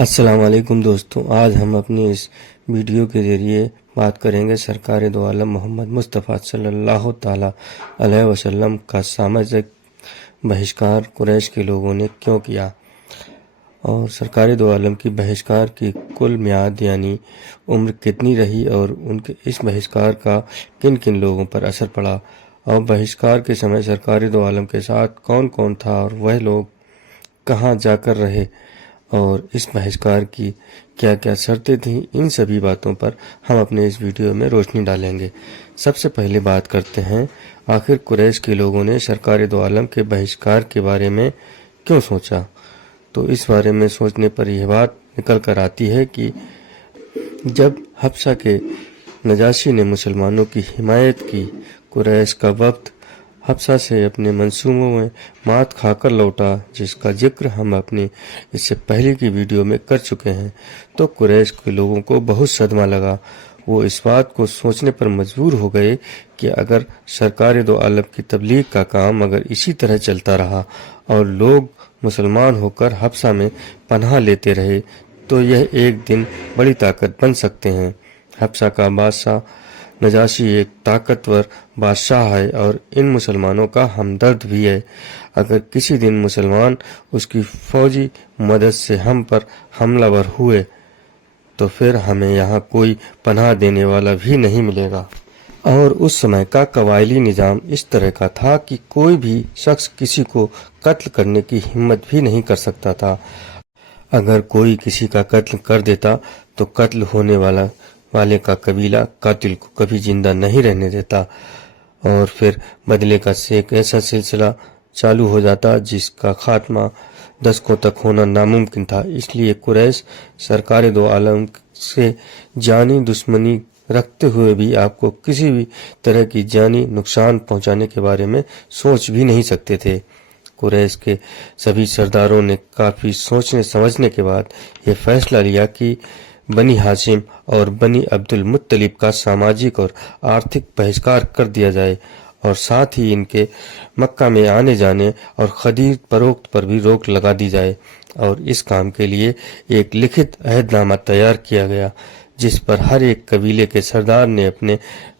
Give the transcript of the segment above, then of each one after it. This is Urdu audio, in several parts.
السلام علیکم دوستوں، آج ہم اپنی اس ویڈیو کے ذریعے بات کریں گے سرکار دو عالم محمد مصطفیٰ صلی اللہ تعالی علیہ وسلم کا ساماجک بہشکار قریش کے لوگوں نے کیوں کیا، اور سرکار دو عالم کی بہشکار کی کل میعاد یعنی عمر کتنی رہی اور ان کے اس بہشکار کا کن کن لوگوں پر اثر پڑا، اور بہشکار کے سمے سرکار دو عالم کے ساتھ کون کون تھا اور وہ لوگ کہاں جا کر رہے، اور اس بہشکار کی کیا کیا شرطیں تھیں۔ ان سبھی باتوں پر ہم اپنے اس ویڈیو میں روشنی ڈالیں گے۔ سب سے پہلے بات کرتے ہیں آخر قریش کے لوگوں نے سرکار دو عالم کے بہشکار کے بارے میں کیوں سوچا۔ تو اس بارے میں سوچنے پر یہ بات نکل کر آتی ہے کہ جب حبشہ کے نجاشی نے مسلمانوں کی حمایت کی، قریش کا وفد حبشہ سے اپنے منصوبوں میں مات کھا کر لوٹا، جس کا ذکر ہم اپنی اس سے پہلے کی ویڈیو میں کر چکے ہیں، تو قریش کے لوگوں کو بہت صدمہ لگا۔ وہ اس بات کو سوچنے پر مجبور ہو گئے کہ اگر سرکار دو عالم کی تبلیغ کا کام اگر اسی طرح چلتا رہا اور لوگ مسلمان ہو کر حبشہ میں پناہ لیتے رہے تو یہ ایک دن بڑی طاقت بن سکتے ہیں۔ حبشہ کا بادشاہ نجاشی ایک طاقتور بادشاہ ہے اور ان مسلمانوں کا ہمدرد بھی ہے۔ اگر کسی دن مسلمان اس کی فوجی مدد سے ہم پر حملہ ور ہوئے تو پھر ہمیں یہاں کوئی پناہ دینے والا بھی نہیں ملے گا۔ اور اس سمے کا قبائلی نظام اس طرح کا تھا کہ کوئی بھی شخص کسی کو قتل کرنے کی ہمت بھی نہیں کر سکتا تھا۔ اگر کوئی کسی کا قتل کر دیتا تو قتل ہونے والے کا قبیلہ قاتل کو کبھی زندہ نہیں رہنے دیتا، اور پھر بدلے کا ایک ایسا سلسلہ چالو ہو جاتا جس کا خاتمہ دشکوں تک ہونا ناممکن تھا۔ اس لیے قریش سرکار دو عالم سے جانی دشمنی رکھتے ہوئے بھی آپ کو کسی بھی طرح کی جانی نقصان پہنچانے کے بارے میں سوچ بھی نہیں سکتے تھے۔ قریش کے سبھی سرداروں نے کافی سوچنے سمجھنے کے بعد یہ فیصلہ لیا کہ بنی ہاشم اور بنی عبد المطلب کا سماجک اور آرتھک بہشکار کر دیا جائے، اور ساتھ ہی ان کے مکہ میں آنے جانے اور خرید فروخت پر بھی روک لگا دی جائے، اور اس کام کے لیے ایک لکھت عہد نامہ تیار کیا گیا جس پر ہر ایک قبیلے کے سردار نے اپنے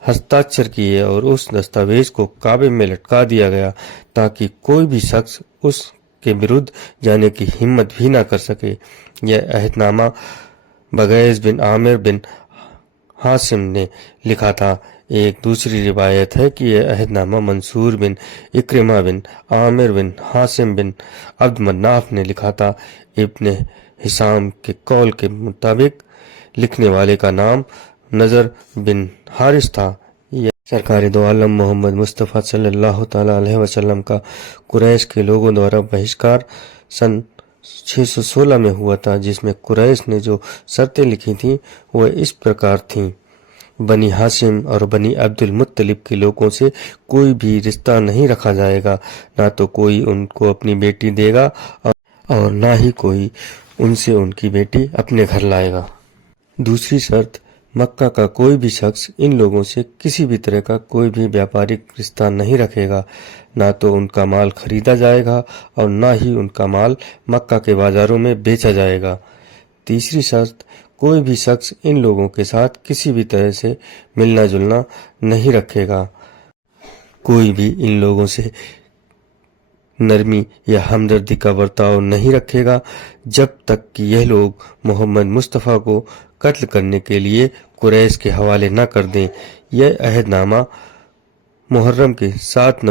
ہستاکشر کیے، اور اس دستاویز کو کعبے میں لٹکا دیا گیا تاکہ کوئی بھی شخص اس کے ورد جانے کی ہمت بھی نہ کر سکے۔ یہ عہد نامہ بغیظ بن عامر بن حاسم نے لکھا تھا۔ ایک دوسری روایت ہے کہ یہ عہد نامہ منصور بن اکرمہ بن عامر بن حاسم بن عبد مناف نے لکھا تھا۔ ابن حشام کے قول کے مطابق لکھنے والے کا نام نضر بن حارث تھا۔ یہ سرکار دو عالم محمد مصطفیٰ صلی اللہ تعالی علیہ وسلم کا قریش کے لوگوں دوارا بہشکار سن 616 میں ہوا تھا، جس میں قریش نے جو شرطیں لکھی تھیں وہ اس پرکار تھیں: بنی ہاشم اور بنی عبد المطلب کے لوگوں سے کوئی بھی رشتہ نہیں رکھا جائے گا، نہ تو کوئی ان کو اپنی بیٹی دے گا اور نہ ہی کوئی ان سے ان کی بیٹی اپنے گھر لائے گا۔ دوسری شرط، مکہ کا کوئی بھی شخص ان لوگوں سے کسی بھی طرح کا کوئی بھی بیاپارک رشتہ نہیں رکھے گا، نہ تو ان کا مال خریدا جائے گا اور نہ ہی ان کا مال مکہ کے بازاروں میں بیچا جائے گا۔ تیسری شرط، کوئی بھی شخص ان لوگوں کے ساتھ کسی بھی طرح سے ملنا جلنا نہیں رکھے گا، کوئی بھی ان لوگوں سے نرمی یا ہمدردی کا برتاؤ نہیں رکھے گا جب تک کہ یہ لوگ محمد مصطفیٰ کو قتل کرنے کے لیے قریش کے حوالے نہ کر دیں۔ یہ عہد نامہ محرم کے 7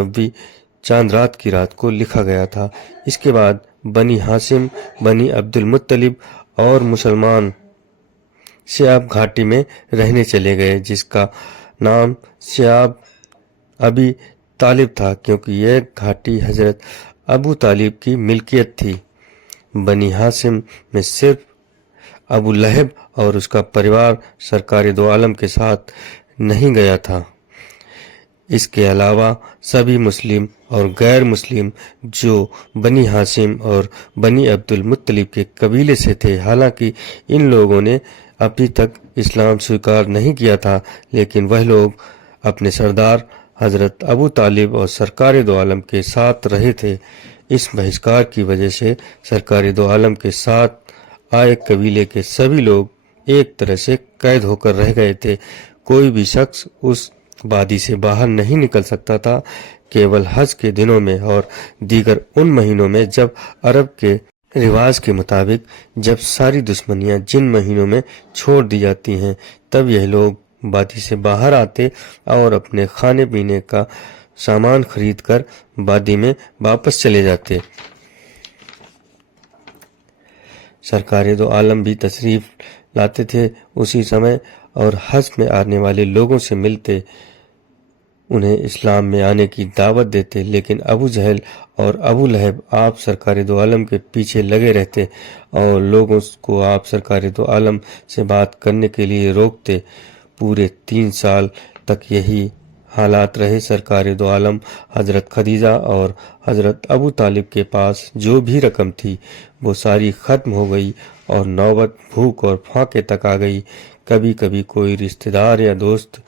چاند رات کی رات کو لکھا گیا تھا۔ اس کے بعد بنی ہاشم، بنی عبد المطلب اور مسلمان شعیب گھاٹی میں رہنے چلے گئے، جس کا نام شعیب ابی طالب تھا کیونکہ یہ گھاٹی حضرت ابو طالب کی ملکیت تھی۔ بنی ہاشم میں صرف ابو لہب اور اس کا پریوار سرکار دو عالم کے ساتھ نہیں گیا تھا۔ اس کے علاوہ سبھی مسلم اور غیر مسلم جو بنی ہاشم اور بنی عبد المطلب کے قبیلے سے تھے، حالانکہ ان لوگوں نے ابھی تک اسلام سویکار نہیں کیا تھا، لیکن وہ لوگ اپنے سردار حضرت ابو طالب اور سرکار دو عالم کے ساتھ رہے تھے۔ اس بہشکار کی وجہ سے سرکار دو عالم کے ساتھ آئے قبیلے کے سبھی لوگ ایک طرح سے قید ہو کر رہ گئے تھے۔ کوئی بھی شخص اس وادی سے باہر نہیں نکل سکتا تھا۔ کیول حج کے دنوں میں اور دیگر ان مہینوں میں جب عرب کے رواج کے مطابق جب ساری دشمنیاں جن مہینوں میں چھوڑ دی جاتی ہیں تب یہ لوگ وادی سے باہر آتے اور اپنے کھانے پینے کا سامان خرید کر وادی میں واپس چلے جاتے۔ سرکار دو عالم بھی تشریف لاتے تھے اسی سمے اور حج میں آنے والے لوگوں سے ملتے، انہیں اسلام میں آنے کی دعوت دیتے، لیکن ابو جہل اور ابو لہب آپ سرکار دو عالم کے پیچھے لگے رہتے اور لوگوں کو آپ سرکار دو عالم سے بات کرنے کے لیے روکتے۔ پورے 3 سال تک یہی حالات رہے۔ سرکار دو عالم حضرت خدیجہ اور حضرت ابو طالب کے پاس جو بھی رقم تھی وہ ساری ختم ہو گئی اور نوبت بھوک اور پھاقے تک آ گئی۔ کبھی کبھی کوئی رشتہ دار یا دوست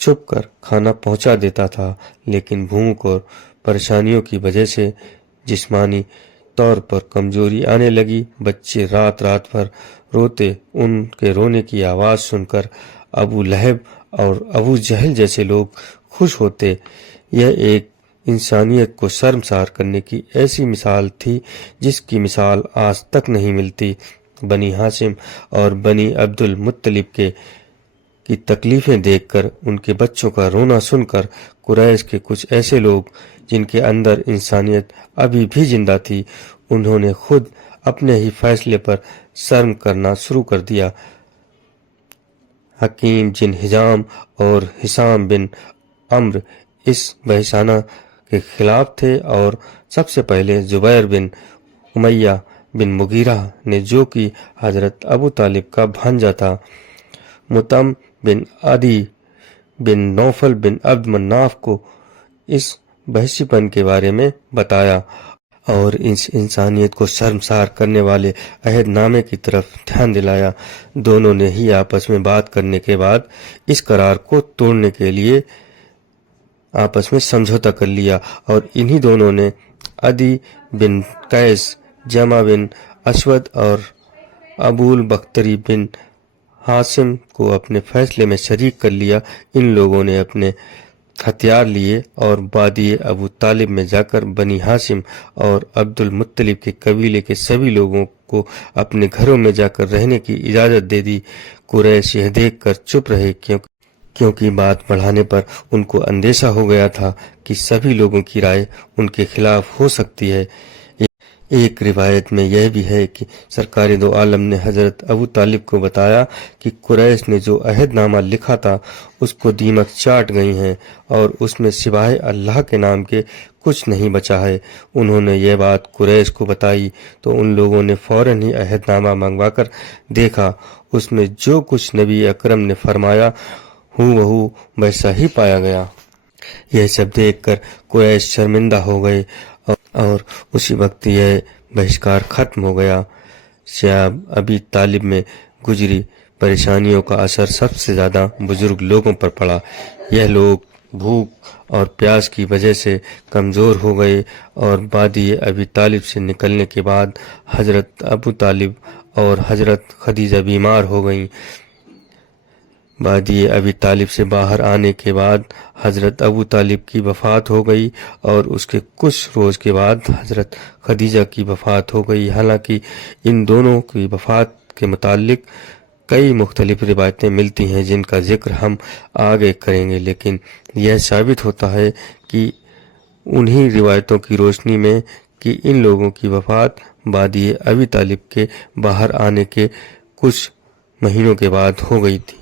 چھپ کر کھانا پہنچا دیتا تھا، لیکن بھوک اور پریشانیوں کی وجہ سے جسمانی طور پر کمزوری آنے لگی۔ بچے رات رات بھر روتے۔ ان کے رونے کی آواز سن کر ابو لہب اور ابو جہل جیسے لوگ خوش ہوتے۔ یہ ایک انسانیت کو شرمسار کرنے کی ایسی مثال تھی جس کی مثال آج تک نہیں ملتی۔ بنی ہاشم اور بنی عبد المطلب کی تکلیفیں دیکھ کر، ان کے بچوں کا رونا سن کر، قریش کے کچھ ایسے لوگ جن کے اندر انسانیت ابھی بھی زندہ تھی، انہوں نے خود اپنے ہی فیصلے پر شرم کرنا شروع کر دیا۔ حکیم بن حزام اور حسام بن عمرو اس بحثانہ کے خلاف تھے اور سب سے پہلے زبیر بن امیہ بن مغیرہ نے، جو کہ حضرت ابو طالب کا بھانجا تھا، مطعم بن عدی بن نوفل بن عبد مناف کو اس بحثی پن کے بارے میں بتایا اور اس انسانیت کو شرمسار کرنے والے عہد نامے کی طرف دھیان دلایا۔ دونوں نے ہی آپس میں بات کرنے کے بعد اس قرار کو توڑنے کے لیے آپس میں سمجھوتا کر لیا اور انہی دونوں نے عدی بن قیس، جمع بن اسود اور ابو البختری بن حاسم کو اپنے فیصلے میں شریک کر لیا۔ ان لوگوں نے اپنے ہتھیار لیے اور وادی ابو طالب میں جا کر بنی ہاشم اور عبد المطلب کے قبیلے کے سبھی لوگوں کو اپنے گھروں میں جا کر رہنے کی اجازت دے دی۔ قریش یہ دیکھ کر چپ رہے کیونکہ بات بڑھانے پر ان کو اندیشہ ہو گیا تھا کہ سبھی لوگوں کی رائے ان کے خلاف ہو سکتی ہے۔ ایک روایت میں یہ بھی ہے کہ سرکار دو عالم نے حضرت ابو طالب کو بتایا کہ قریش نے جو عہد نامہ لکھا تھا اس کو دیمک چاٹ گئی ہیں اور اس میں سوائے اللہ کے نام کے کچھ نہیں بچا ہے۔ انہوں نے یہ بات قریش کو بتائی تو ان لوگوں نے فوراً ہی عہد نامہ منگوا کر دیکھا۔ اس میں جو کچھ نبی اکرم نے فرمایا ہو ویسا ہی پایا گیا۔ یہ سب دیکھ کر قریش شرمندہ ہو گئے اور اسی وقت یہ بہشکار ختم ہو گیا۔ شیعہ ابی طالب میں گزری پریشانیوں کا اثر سب سے زیادہ بزرگ لوگوں پر پڑا۔ یہ لوگ بھوک اور پیاس کی وجہ سے کمزور ہو گئے اور وادی ابی طالب سے نکلنے کے بعد حضرت ابو طالب اور حضرت خدیجہ بیمار ہو گئیں۔ وادی ابی طالب سے باہر آنے کے بعد حضرت ابو طالب کی وفات ہو گئی اور اس کے کچھ روز کے بعد حضرت خدیجہ کی وفات ہو گئی۔ حالانکہ ان دونوں کی وفات کے متعلق کئی مختلف روایتیں ملتی ہیں جن کا ذکر ہم آگے کریں گے، لیکن یہ ثابت ہوتا ہے کہ انہی روایتوں کی روشنی میں کہ ان لوگوں کی وفات وادی ابی طالب کے باہر آنے کے کچھ مہینوں کے بعد ہو گئی تھی۔